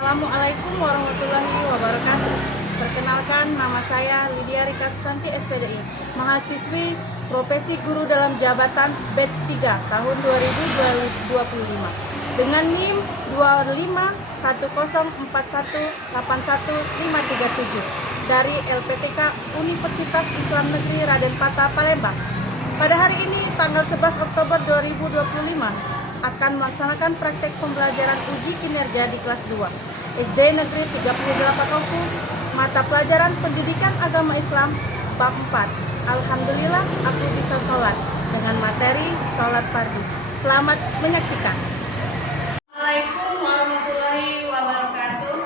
Assalamualaikum warahmatullahi wabarakatuh. Perkenalkan, nama saya Lydia Rika Susanti SPDI, mahasiswi profesi guru dalam jabatan batch 3 tahun 2025 dengan NIM 25104181537 dari LPTK Universitas Islam Negeri Raden Patah Palembang. Pada hari ini tanggal 11 Oktober 2025 akan melaksanakan praktek pembelajaran uji kinerja di kelas 2 SD Negeri 38 Oku, mata pelajaran Pendidikan Agama Islam bab 4. Alhamdulillah aku bisa sholat dengan materi sholat fardu. Selamat menyaksikan. Assalamualaikum warahmatullahi wabarakatuh.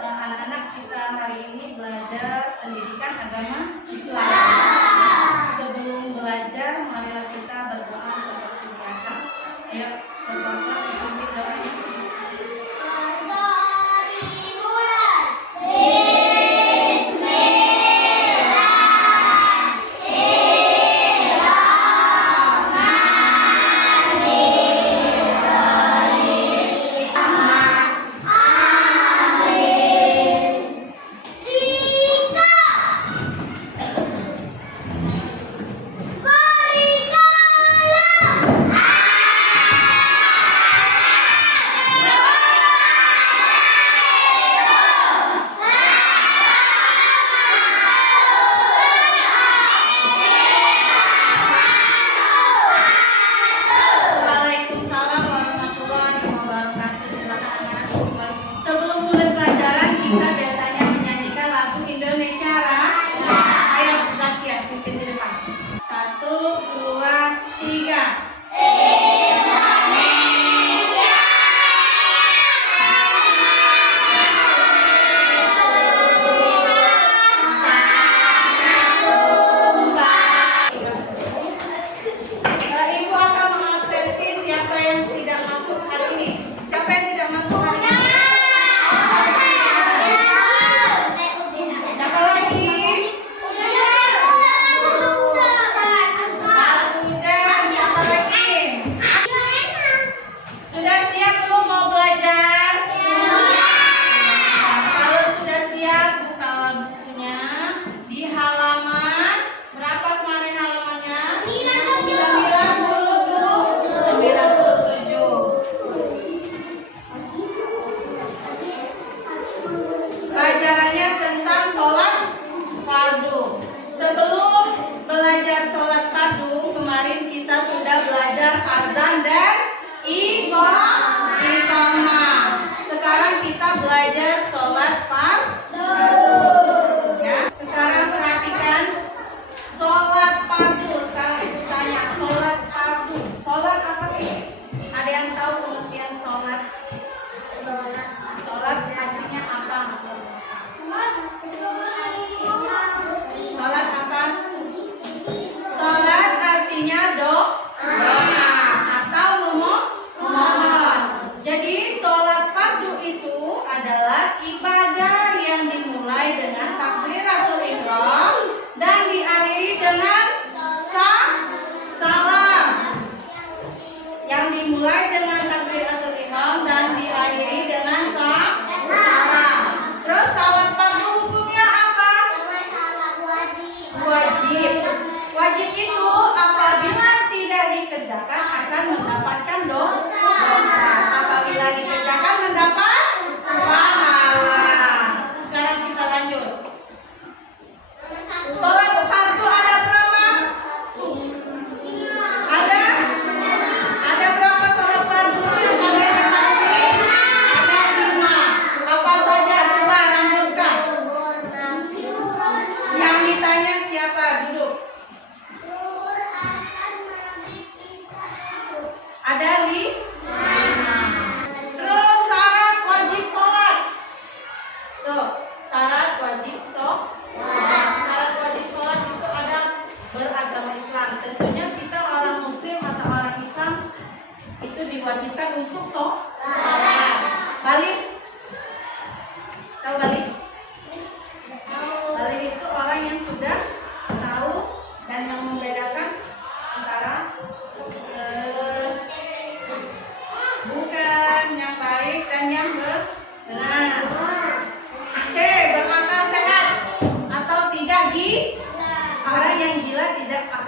Anak-anak, kita hari ini belajar pendidikan agama Islam. Sebelum belajar, marilah kita berdoa seperti biasa. Ayo, berdoa dipimpin doanya.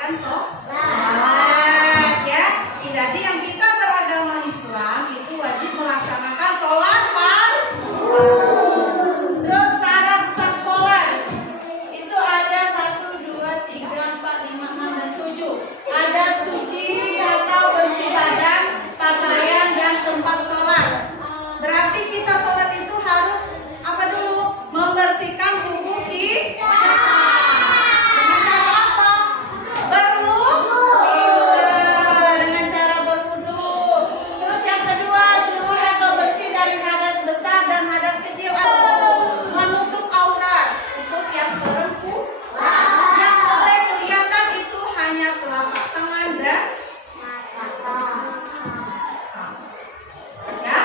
melaksanakan sholat ya. Jadi yang kita beragama Islam itu wajib melaksanakan sholat fardu. Terus syarat sah sholat itu ada 1, 2, 3, 4, 5, 6, dan 7. Ada suci atau bersih badan, pakaian, dan tempat sholat. Berarti kita sholat itu harus apa dulu? Membersihkan tubuh kita. Dengan cara apa? Berwudu. Dengan cara berwudu. Terus yang kedua, suci atau bersih dari hadas besar dan hadas kecil. Menutup aurat untuk yang perempuan. Yang boleh kelihatan itu hanya telapak tangan dan ya,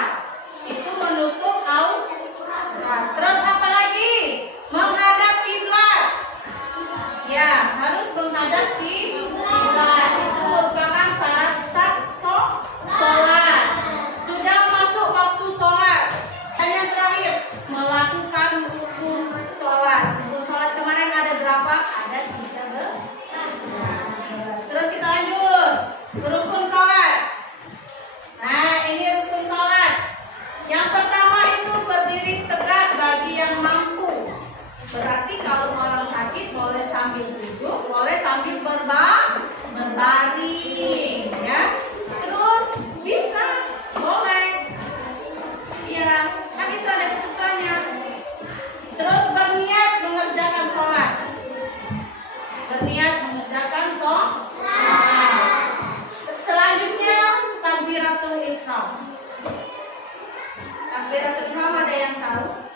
itu menutup aurat. Terus apa lagi? Menghadap kiblat. Ya, harus menghadap kiblat. Itu merupakan syarat sah sholat. Sudah masuk waktu sholat. Dan yang terakhir, melakukan rukun sholat. Rukun sholat kemarin ada berapa? Ada 13. Terus kita lanjut. Rukun sholat. Nah, ini rukun sholat. Yang pertama itu berdiri tegak bagi yang mampu. Berarti kalau orang sakit boleh sambil duduk, boleh sambil berbaring, ya. Terus bisa, boleh. Ya, kan itu ada ketentuannya. Terus berniat mengerjakan sholat. Berniat mengerjakan sholat. Selanjutnya takbiratul ihram. Takbiratul ihram ada yang tahu?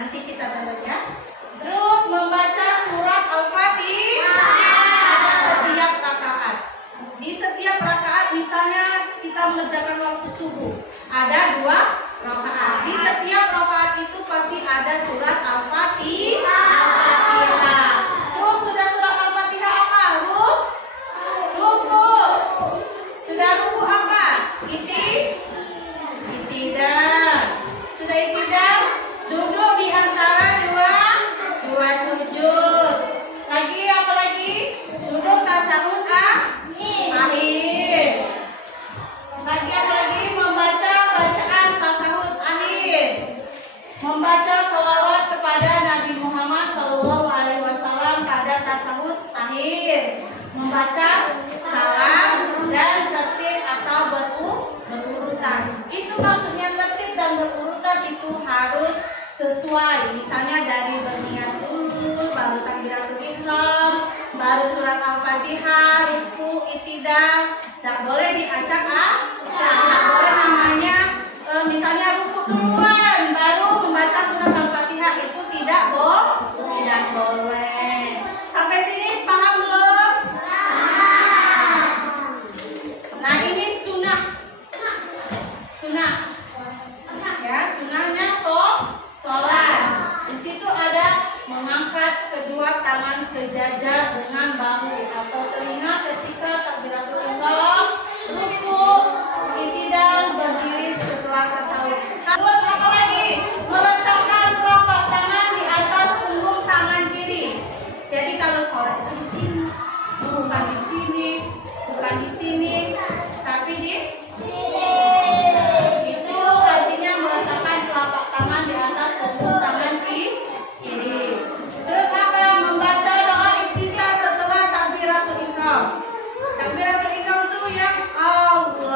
Nanti kita dengar ya. Terus membaca surat Al-Fatihah pada setiap rakaat. Di setiap rakaat misalnya kita mengerjakan waktu subuh, ada 2 rakaat. Di setiap rakaat itu pasti ada surat Al-Fatihah. Terus sudah surat Al-Fatihah apa? Ruku. Sudah ruku apa? Itidal. Sudah itidal, duduk di antara dua sujud. Lagi apa lagi? Duduk tasyahud akhir. Lagi apa lagi? Membaca bacaan tasyahud akhir. Membaca salawat kepada Nabi Muhammad SAW pada tasyahud akhir. Membaca salam dan tertib atau berurutan. Itu maksudnya tertib dan berurutan itu harus sesuai. Misalnya dari berniat dulu, baru takbiratul ihram, baru surat Al-Fatihah, ruku, itidal. Tidak boleh diacak tidak boleh namanya misalnya ruku duluan baru membaca surat Al-Fatihah, itu tidak boleh. Sampai sini paham belum? Nah, ini sunnah. Ya, sunnahnya sholat. Di situ ada mengangkat kedua tangan sejajar dengan bahu atau telinga ketika takbiratul ihram, ruku, itidal, berdiri setelah tasyahud. Terus apa lagi? Meletakkan telapak tangan di atas punggung tangan kiri. Jadi kalau sholat itu di sini, bukan di sini, tapi di sini. Itu artinya meletakkan telapak tangan di atas punggung tangan kiri. Terus apa? Membaca doa iftitah setelah takbiratul ihram. Takbiratul ihram itu yang Allahu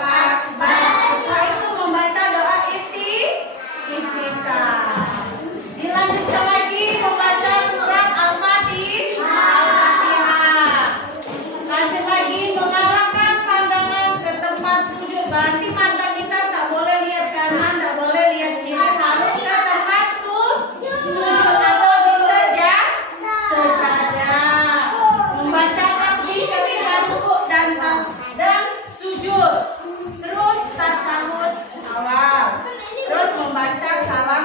Akbar. Setelah itu membaca doa iftitah. Dilanjutkan lagi membaca surat Al-Fatihah. Lanjut lagi mengarahkan pandangan ke tempat sujud. Berarti mata kita tak boleh lihat kanan, tak boleh lihat kiri, harus ke tempat sujud atau di sejadah. Membaca tasbih ketika rukuk dan sujud. Terus tasyahud awal. Terus membaca salam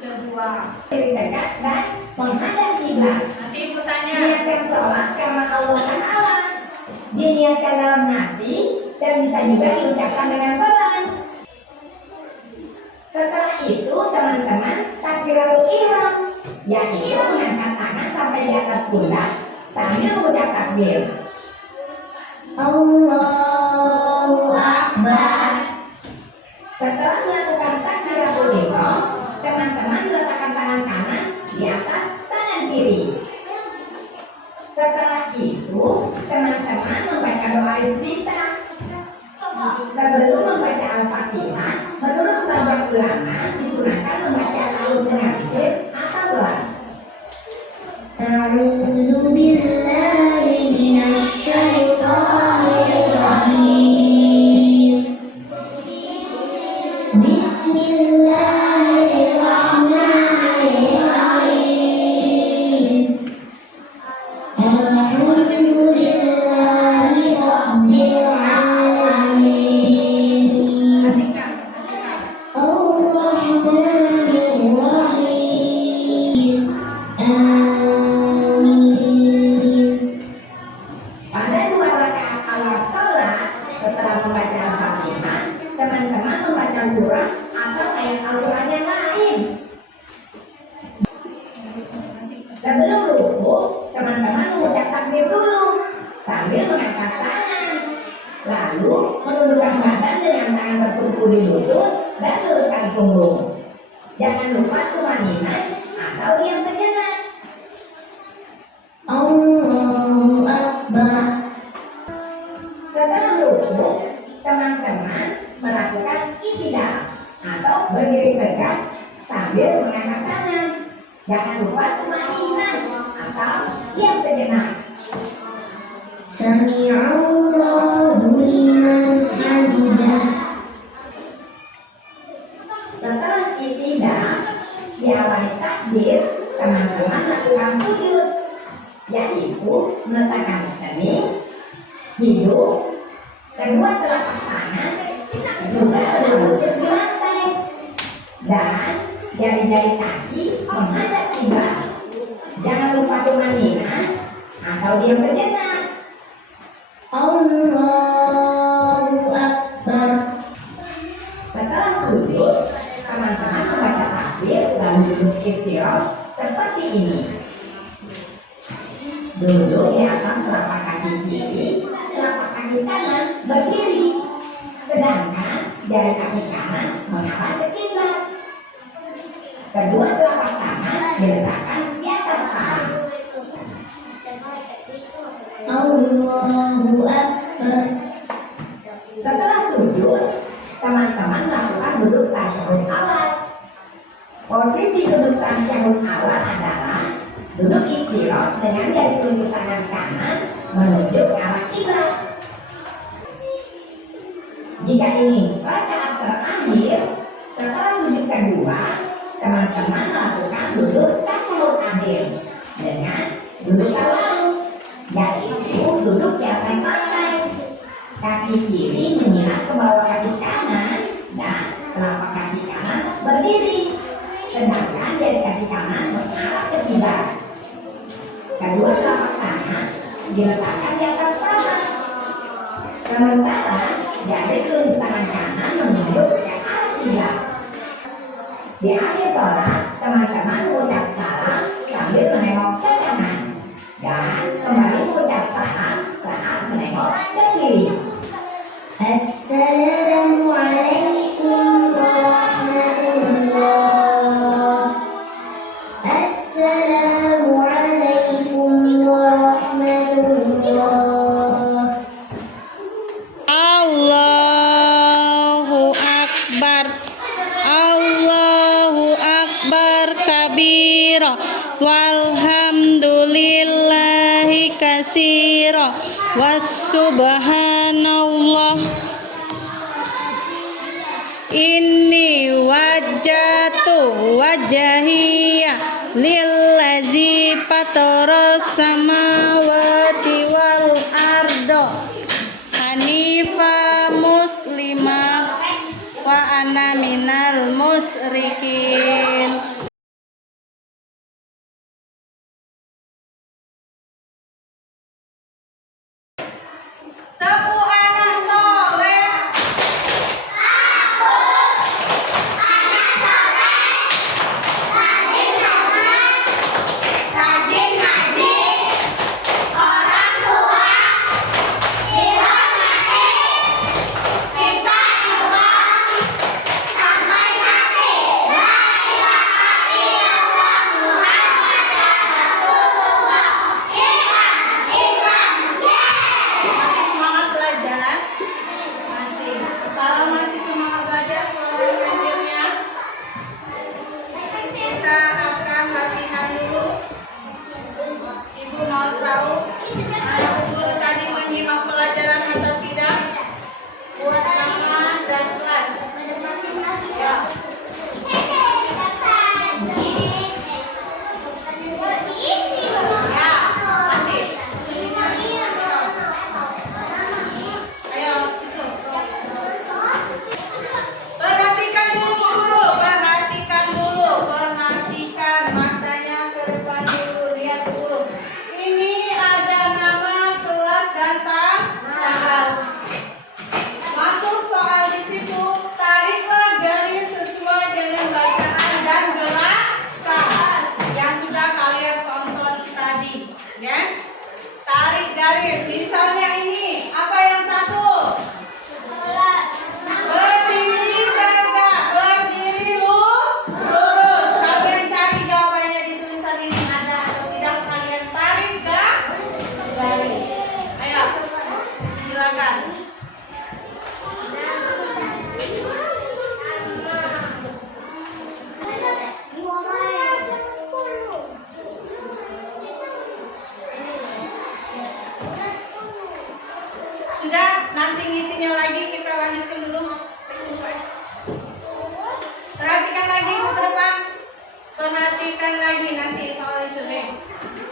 kedua. Tegak dan menghadap kiblat. Nanti ibu tanya. Niatkan sholat karena Allah Ta'ala. Diniatkan dalam hati dan bisa juga diucapkan dengan pelan. Setelah itu teman-teman takbiratul ihram, yaitu mengangkat tangan sampai di atas pundak sambil mengucap takbir. Allahu Akbar. Setelah melakukan takbiratul ihram, teman-teman meletakkan tangan kanan di atas tangan kiri. Setelah itu, teman-teman membaca doa istiftah. Sebelum membaca Al-Fatihah, menurut sebagian ulama disunahkan membaca alus dengan sir atau lam. A'udzu billahi minasy syaithanir rajim. Bismillahirrahmanirrahim. Alhamdulillahi rabbil alamin. Ar-Rahmanir Rahim. Amin. Pada 2 rakaat awal salat, setelah membaca Al-Fatihah, teman-teman membaca surah atau ayat Al-Quran yang lain. Sebelum ruku, teman-teman mengucap takbir dulu sambil mengangkat tangan. Lalu menundukkan badan dengan tangan bertumpu di lutut dan luruskan punggung. Jangan lupa tumanina atau diam sejenak. Allahu Akbar. Setelah ruku, teman-teman melakukan i'tidal atau berdiri tegak sambil mengangkat tangan. Jangan lupa tumanina atau diam sejenak. Sami'allahu liman hamidah. Setelah i'tidal, diawali takbir, teman-teman lakukan sujud, yaitu meletakkan kening, hidung, kedua telapak tangan juga berlutut di lantai, dan jari-jari kaki menghadap kiblat. Jangan lupa tumanina atau diam sejenak. Allahu Akbar. Setelah sujud, teman-teman membaca takbir lalu duduk iftirash seperti ini. Duduk di atas telapak kaki kiri, telapak kaki kanan berdiri, sedangkan jari kaki kanan mengarah ke kiblat. Kedua telapak tangan diletakkan di atas paha. Allahu Akbar. Setelah sujud, teman-teman melakukan duduk tasyahud awal. Posisi duduk tasyahud awal adalah duduk iftirash dengan jari telunjuk tangan kanan menunjuk ke arah kiblat. Jika ini rakaat terakhir setelah sujud kedua, teman-teman melakukan duduk tasyahud akhir dengan duduk tawarruk, yaitu duduk di atas lantai. Kaki kiri menyilap ke bawah kaki kanan dan telapak kaki kanan berdiri, sedangkan jari kaki kanan mengarah ke kiblat. Kedua telapak tangan diletakkan di atas paha, sementara jari telunjuk tangan kanan menunjuk ke arah kiblat. Di akhir sholat, teman-teman mengucap salam sambil menengok ke kanan dan kembali mengucap salam saat menengok ke kiri. Assalamualaikum warahmatullah. Assalamualaikum warahmatullah. Allahu Akbar. Allahu Akbar kabira walhamdulillahi katsira wassubhanallah. Inni wajjatu wajhiya lillazi fataras samawati wal ardo hanifa muslima wa ana minal musyrikin. Tepu anak soleh. Rajin ngaji,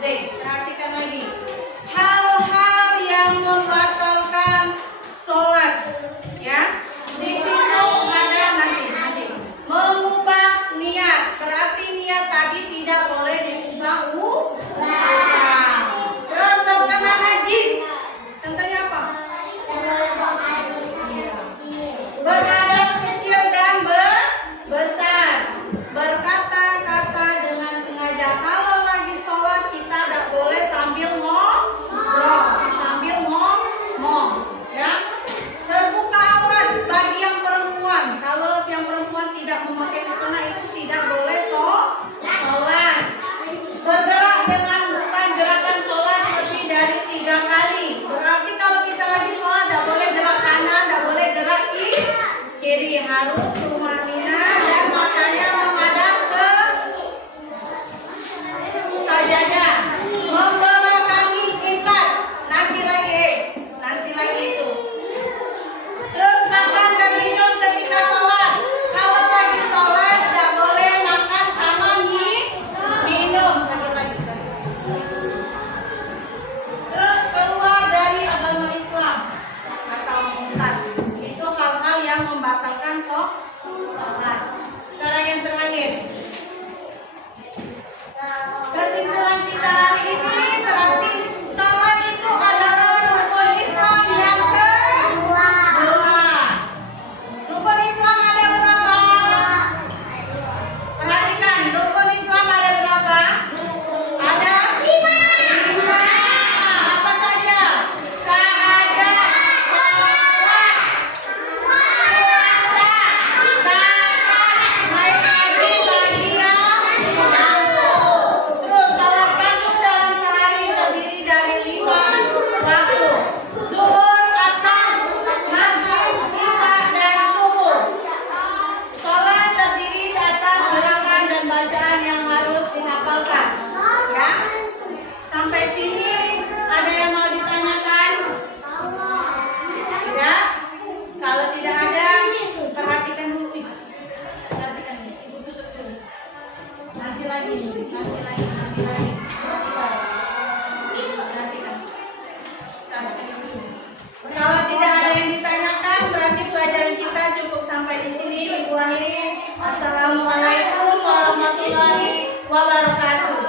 Perhatikan lagi. Hal-hal yang membatalkan sholat. Ya. Di situ ada nanti. Mengubah niat. Berarti niat tadi tidak boleh diubah ulang. Terus terkena najis. Contohnya apa? Bernadas kecil dan besar. Berkata-kata dengan sengaja. Kalau lagi sholat kita tidak boleh sambil ngobrol, sambil ngomong, ya. Terbuka aurat bagi yang perempuan. Kalau yang perempuan tidak memakai mukena itu tidak boleh sholat. Bergerak dengan bukan gerakan sholat lebih dari 3 kali. Berarti kalau kita lagi sholat tidak boleh gerak kanan, tidak boleh gerak kiri, harus tumanina dan matanya menghadap ke sajadah. Membelakangi kiblat. Nanti lagi itu. Terus makan dan minum ketika sholat. Kalau lagi sholat tidak boleh makan sama minum. Lagi. Terus keluar dari agama Islam atau murtad. Itu hal-hal yang membatalkan sholat. Sekarang yang terakhir. Kesimpulan kita hari ini berarti sholat itu adalah rukun Islam yang kedua. Rukun Islam ada berapa? Perhatikan, rukun Islam ada berapa? Ada 5. Apa saja? Syahadat, sholat, puasa, zakat, naik haji bagi yang mampu. Terus sholat fardu dalam sehari terdiri dari 5 waktu. Zuhur, asar, maghrib, isya, dan subuh. Sholat terdiri atas gerakan dan bacaan yang harus dihafalkan. Ya. Sampai sini ada yang mau ditanyakan? Tidak? Kalau tidak ada, perhatikan dulu. Perhatikan dulu. Ibu tutup dulu. Nanti lagi. Perhatikan. Kalau tidak ada yang ditanyakan, berarti pelajaran kita cukup sampai di sini. Ibu akhiri. Assalamualaikum warahmatullahi wabarakatuh.